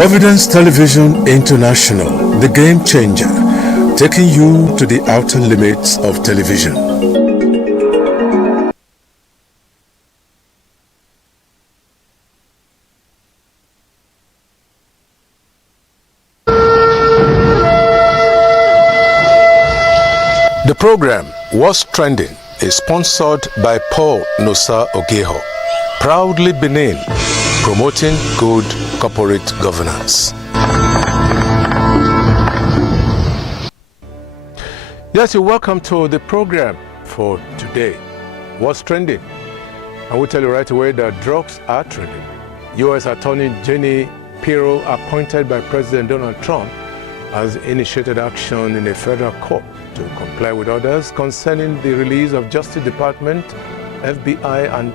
Providence Television International, the game changer, taking you to the outer limits of television. The program Was Trending is sponsored by Paul Nosa Ogeho, proudly Benin, promoting good corporate governance. Yes, you're welcome to the program for today. What's trending? I will tell you right away that drugs are trending. U.S. Attorney Jenny Pirro, appointed by President Donald Trump, has initiated action in a federal court to comply with orders concerning the release of Justice Department, FBI, and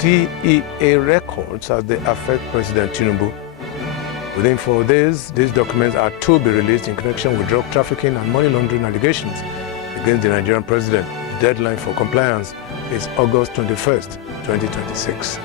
DEA records as they affect President Tinubu. Within 4 days, these documents are to be released in connection with drug trafficking and money laundering allegations against the Nigerian president. The deadline for compliance is August 21st, 2026.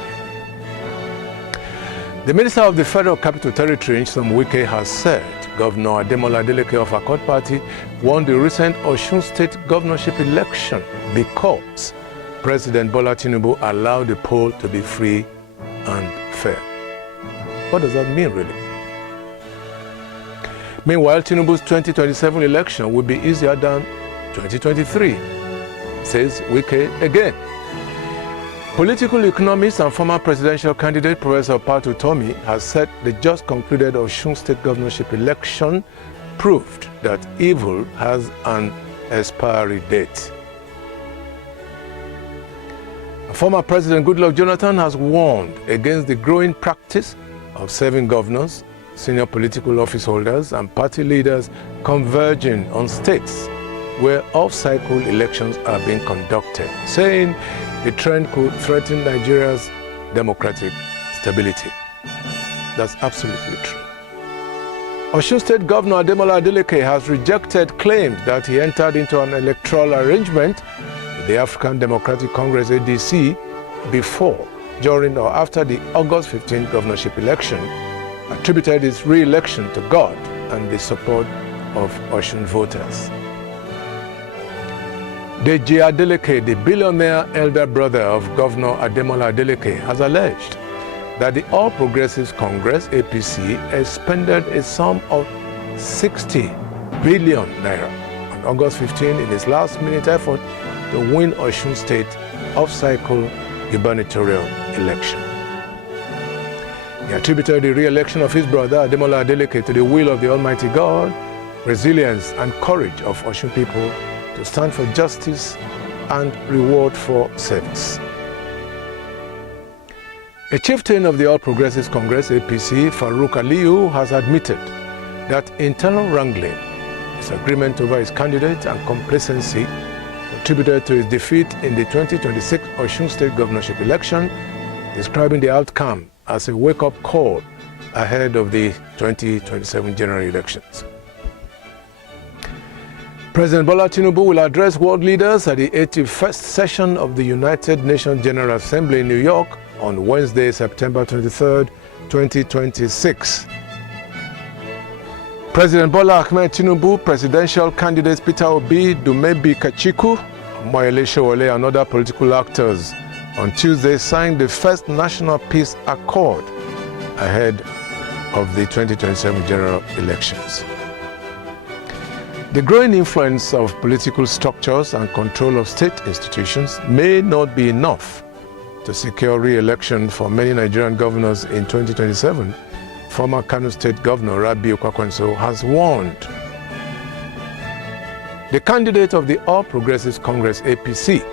The Minister of the Federal Capital Territory, Nyesom Wike, has said Governor Ademola Adeleke of Accord Party won the recent Osun State governorship election because President Bola Tinubu allowed the poll to be free and fair. What does that mean, really? Meanwhile, Tinubu's 2027 election will be easier than 2023, says Wike again. Political economist and former presidential candidate Professor Patu Tomi has said the just concluded Osun State governorship election proved that evil has an expiry date. Former President Goodluck Jonathan has warned against the growing practice of serving governors, senior political office holders, and party leaders converging on states where off-cycle elections are being conducted, saying the trend could threaten Nigeria's democratic stability. That's absolutely true. Osun State Governor Ademola Adeleke has rejected claims that he entered into an electoral arrangement with the African Democratic Congress ADC before, during, or after the August 15th governorship election, attributed his re-election to God and the support of Osun voters. Deji Adeleke, the billionaire elder brother of Governor Ademola Adeleke, has alleged that the All Progressives Congress, APC, expended a sum of 60 billion naira on August 15 in his last-minute effort to win Osun State off-cycle gubernatorial election. He attributed the re-election of his brother Ademola Adeleke to the will of the Almighty God, resilience and courage of Osun people to stand for justice and reward for service. A chieftain of the All Progressives Congress, APC, Farouk Aliyu, has admitted that internal wrangling, disagreement over his candidate, and complacency contributed to his defeat in the 2026 Osun State governorship election, describing the outcome as a wake-up call ahead of the 2027 general elections. President Bola Tinubu will address world leaders at the 81st session of the United Nations General Assembly in New York on Wednesday, September 23, 2026. President Bola Ahmed Tinubu, presidential candidates Peter Obi, Dumebi Kachiku, Moyele Sowore, and other political actors on Tuesday signed the first National Peace Accord ahead of the 2027 general elections. The growing influence of political structures and control of state institutions may not be enough to secure re-election for many Nigerian governors in 2027. Former Kano State Governor Rabiu Kwankwaso has warned. The candidate of the All Progressives Congress, APC,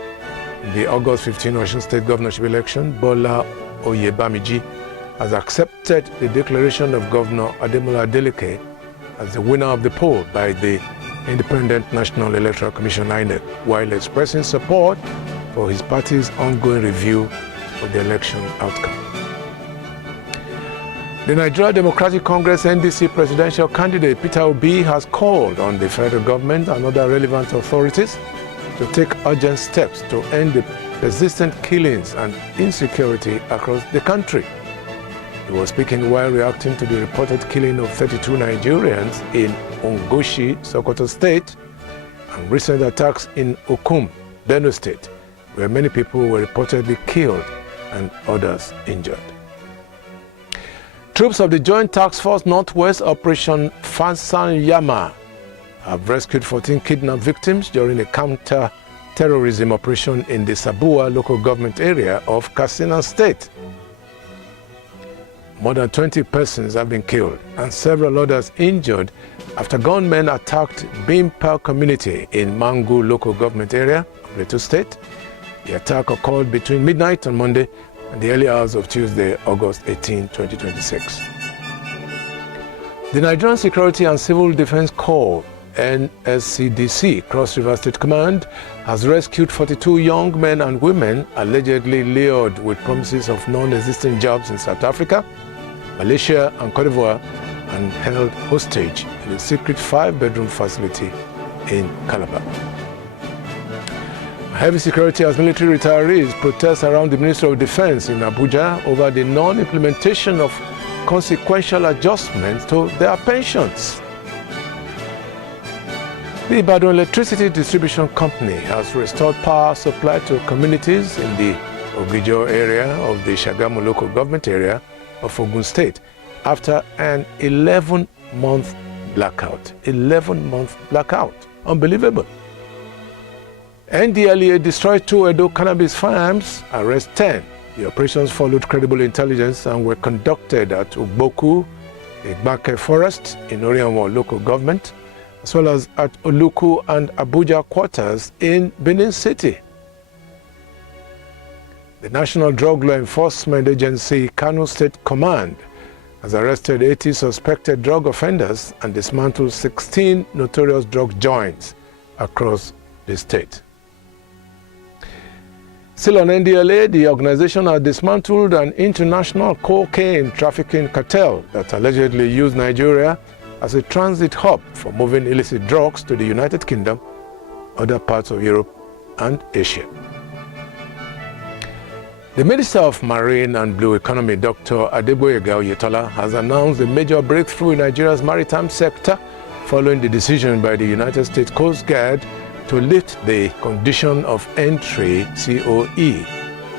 in the August 15 Osun State governorship election, Bola Oyebamiji, has accepted the declaration of Governor Ademola Adeleke as the winner of the poll by the Independent National Electoral Commission, INEC, while expressing support for his party's ongoing review of the election outcome. The Nigeria Democratic Congress NDC presidential candidate Peter Obi has called on the federal government and other relevant authorities to take urgent steps to end the persistent killings and insecurity across the country. He was speaking while reacting to the reported killing of 32 Nigerians in Ongoshi, Sokoto State, and recent attacks in Osun, Benue State, where many people were reportedly killed and others injured. Troops of the Joint Task Force Northwest Operation Fansanyama have rescued 14 kidnapped victims during a counter-terrorism operation in the Sabua local government area of Katsina State. More than 20 persons have been killed and several others injured after gunmen attacked Bimpa community in Mangu local government area of Plateau State. The attack occurred between midnight on Monday and the early hours of Tuesday, August 18, 2026. The Nigerian Security and Civil Defense Corps NSCDC Cross River State Command has rescued 42 young men and women allegedly lured with promises of non-existent jobs in South Africa, Malaysia and Cote d'Ivoire and held hostage in a secret 5-bedroom facility in Calabar. Heavy security as military retirees protest around the Ministry of Defense in Abuja over the non-implementation of consequential adjustments to their pensions. The Ibadan Electricity Distribution Company has restored power supply to communities in the Ogijo area of the Shagamu local government area of Ogun State after an 11-month blackout. 11-month blackout. Unbelievable. NDLEA destroyed 2 Edo cannabis farms, arrest 10. The operations followed credible intelligence and were conducted at Ugboku, Igbake Forest in Orienwo local government, as well as at Oluku and Abuja quarters in Benin City. The National Drug Law Enforcement Agency Kano State Command has arrested 80 suspected drug offenders and dismantled 16 notorious drug joints across the state. Still on NDLA, the organization has dismantled an international cocaine trafficking cartel that allegedly used Nigeria as a transit hub for moving illicit drugs to the United Kingdom, other parts of Europe, and Asia. The Minister of Marine and Blue Economy, Dr. Adeboyega Oyetola, has announced a major breakthrough in Nigeria's maritime sector following the decision by the United States Coast Guard to lift the condition of entry (COE)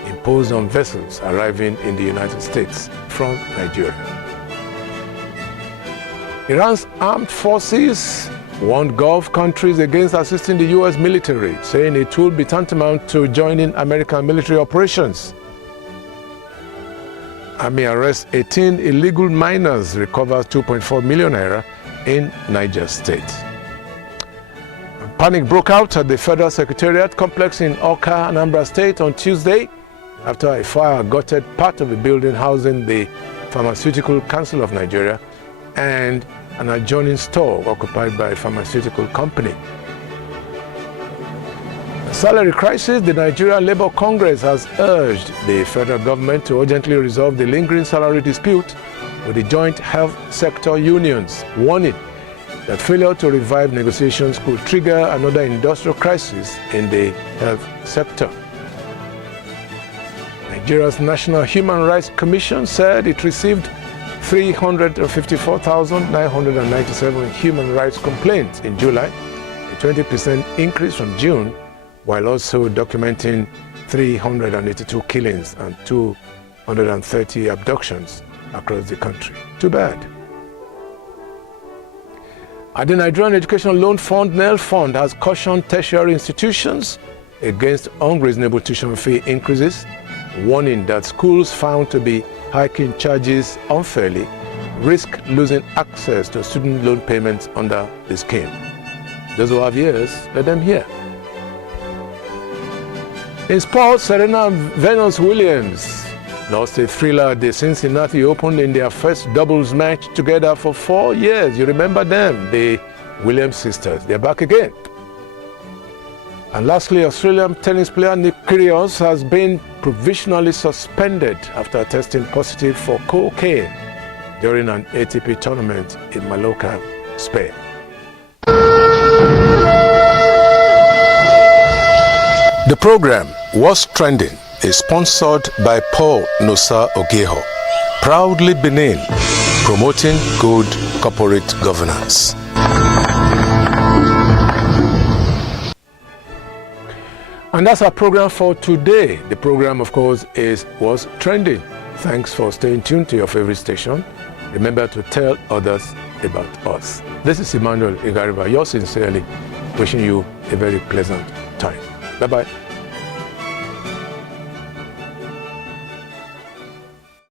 imposed on vessels arriving in the United States from Nigeria. Iran's armed forces warned Gulf countries against assisting the U.S. military, saying it would be tantamount to joining American military operations. Army arrests 18 illegal miners, recovers 2.4 million naira in Niger State. Panic broke out at the Federal Secretariat complex in Awka, Anambra State on Tuesday after a fire gutted part of a building housing the Pharmaceutical Council of Nigeria and an adjoining store occupied by a pharmaceutical company. A salary crisis, the Nigeria Labour Congress has urged the federal government to urgently resolve the lingering salary dispute with the joint health sector unions, warning that failure to revive negotiations could trigger another industrial crisis in the health sector. Nigeria's National Human Rights Commission said it received 354,997 human rights complaints in July, a 20% increase from June, while also documenting 382 killings and 230 abductions across the country. Too bad. The Nigerian Educational Loan Fund, NEL Fund, has cautioned tertiary institutions against unreasonable tuition fee increases, warning that schools found to be hiking charges unfairly risk losing access to student loan payments under the scheme. Those who have ears, let them hear. In sports, Serena and Venus Williams lost a thriller at the Cincinnati Open in their first doubles match together for 4 years. You remember them, the Williams sisters. They're back again. And lastly, Australian tennis player Nick Kyrgios has been provisionally suspended after testing positive for cocaine during an ATP tournament in Mallorca, Spain. The program was trending is sponsored by Paul Nosa Ogeho. Proudly Benin, promoting good corporate governance. And that's our program for today. The program, of course, was trending. Thanks for staying tuned to your favorite station. Remember to tell others about us. This is Emmanuel Igariba, yours sincerely, wishing you a very pleasant time. Bye-bye.